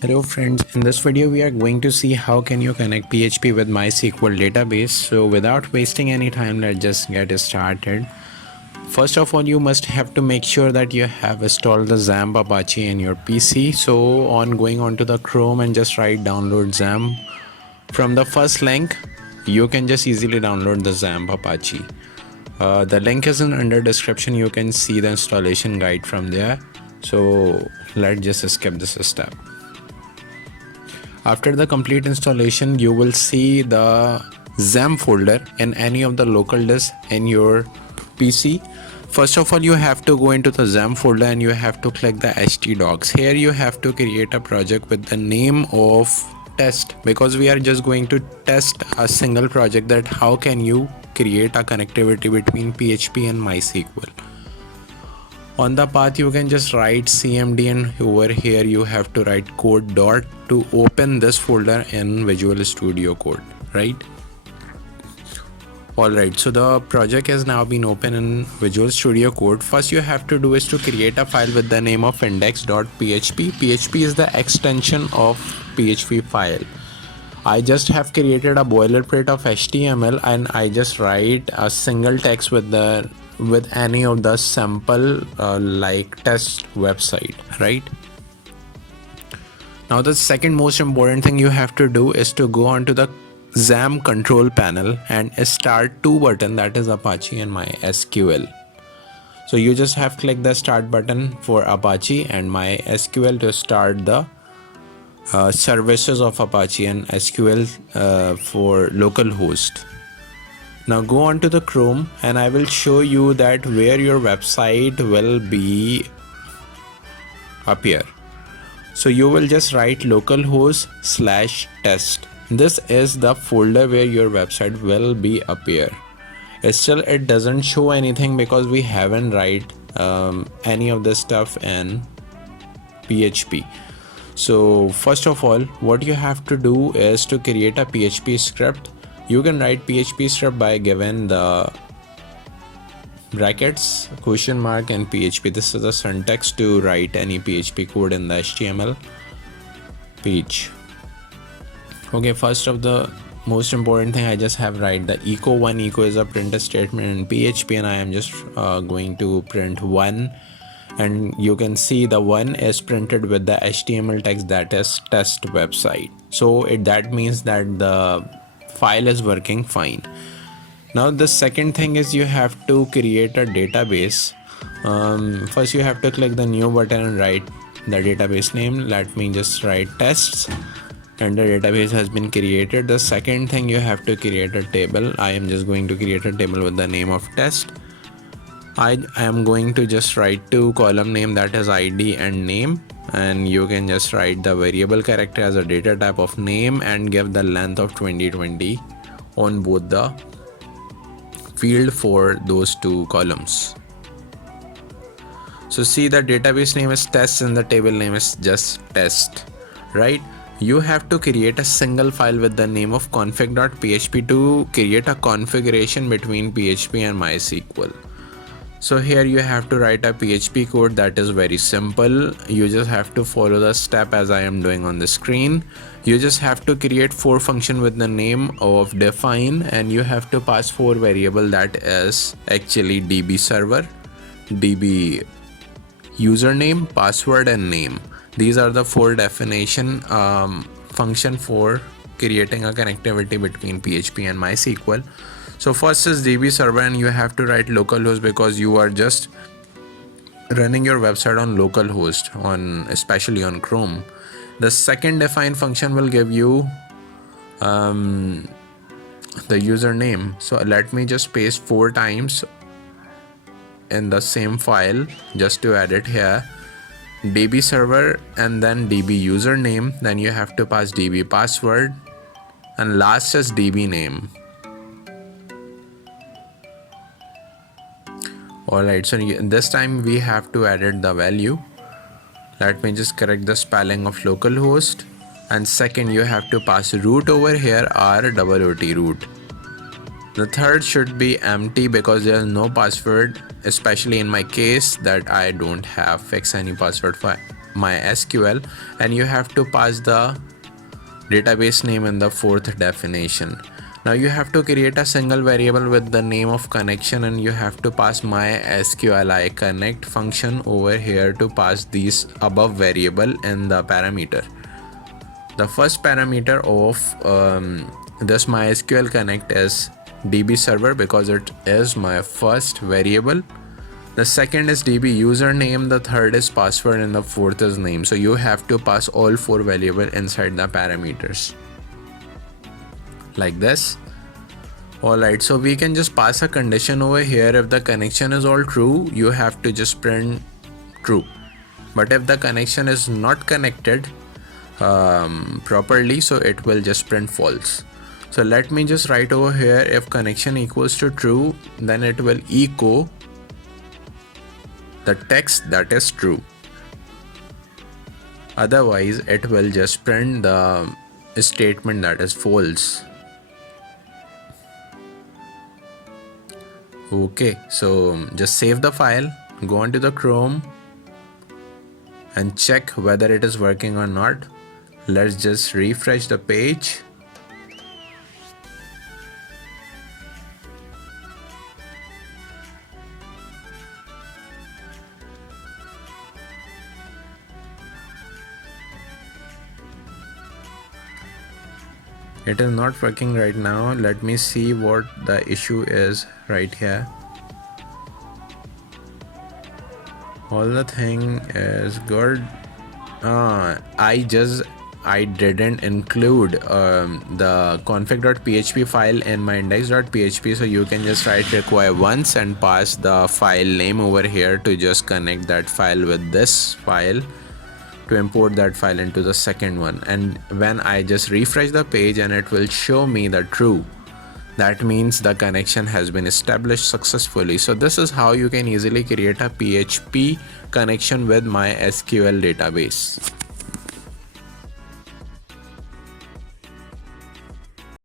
Hello friends, in this video we are going to see how can you connect PHP with MySQL database. So without wasting any time, let's just get started. First of all, you must have to make sure that you have installed the XAMPP Apache in your PC. So on going on to the Chrome and just write download XAMPP. From the first link, you can just easily download the XAMPP Apache. The link is in under description. You can see the installation guide from there. So let's just skip this step. After the complete installation, you will see the XAMPP folder in any of the local disks in your PC. First of all, you have to go into the XAMPP folder and you have to click the htdocs. Here you have to create a project with the name of test, because we are just going to test a single project, that how can you create a connectivity between PHP and MySQL. On the path you can just write cmd, and over here you have to write code dot to open this folder in Visual Studio Code, right? Alright, so the project has now been opened in Visual Studio Code. First you have to do is to create a file with the name of index.php. PHP is the extension of PHP file. I just have created a boilerplate of HTML and I just write a single text with any of the sample like test website, right? Now the second most important thing you have to do is to go onto the XAMPP control panel and start two button, that is Apache and MySQL. So you just have click the start button for Apache and MySQL to start the services of Apache and SQL for localhost. Now go on to the Chrome and I will show you that where your website will be appear. So you will just write localhost/test. This is the folder where your website will be appear. Still it doesn't show anything because we haven't write any of this stuff in PHP. So first of all, what you have to do is to create a PHP script. You can write PHP script by given the brackets, question mark and PHP. This is the syntax to write any PHP code in the HTML page. Okay, first of the most important thing, I just have write the echo 1. Echo is a print statement in PHP and I am just going to print 1. And you can see the 1 is printed with the HTML text, that is test website. So that means that the file is working fine. Now the second thing is you have to create a database. First you have to click the new button and write the database name. Let me just write tests, and the database has been created. The second thing, you have to create a table. I am just going to create a table with the name of test. I am going to just write two column name, that is ID and name, and you can just write the variable character as a data type of name and give the length of 2020 on both the field for those two columns. So see, the database name is test and the table name is just test, right? You have to create a single file with the name of config.php to create a configuration between PHP and MySQL. So here you have to write a PHP code that is very simple. You just have to follow the step as I am doing on the screen. You just have to create 4 function with the name of define, and you have to pass 4 variable, that is actually DB server, DB username, password and name. These are the 4 definition function for creating a connectivity between PHP and MySQL. So first is DB server, and you have to write localhost because you are just running your website on localhost, especially on Chrome. The second define function will give you the username. So let me just paste 4 times in the same file just to add it here. DB server and then DB username, then you have to pass DB password, and last is DB name. Alright, so this time we have to edit the value. Let me just correct the spelling of localhost, and second you have to pass root over here, ROOT root. The third should be empty because there is no password, especially in my case that I don't have fixed any password MySQL, and you have to pass the database name in the fourth definition. Now you have to create a single variable with the name of connection, and you have to pass MySQLi connect function over here to pass these above variable in the parameter. The first parameter of this MySQL connect is DB server because it is my first variable. The second is DB username, the third is password, and the fourth is name. So you have to pass all four variables inside the parameters like this. Alright, so we can just pass a condition over here. If the connection is all true, you have to just print true. But if the connection is not connected properly, so it will just print false. So let me just write over here, if connection equals to true, then it will echo the text that is true. Otherwise it will just print the statement that is false. Okay, so just save the file, go onto the Chrome and check whether it is working or not. Let's just refresh the page. It is not working right now. Let me see what the issue is right here. All the thing is good. I didn't include the config.php file in my index.php, so you can just write require once and pass the file name over here to just connect that file with this file to import that file into the second one. And when I just refresh the page, and it will show me the true, that means the connection has been established successfully. So this is how you can easily create a PHP connection with MySQL database.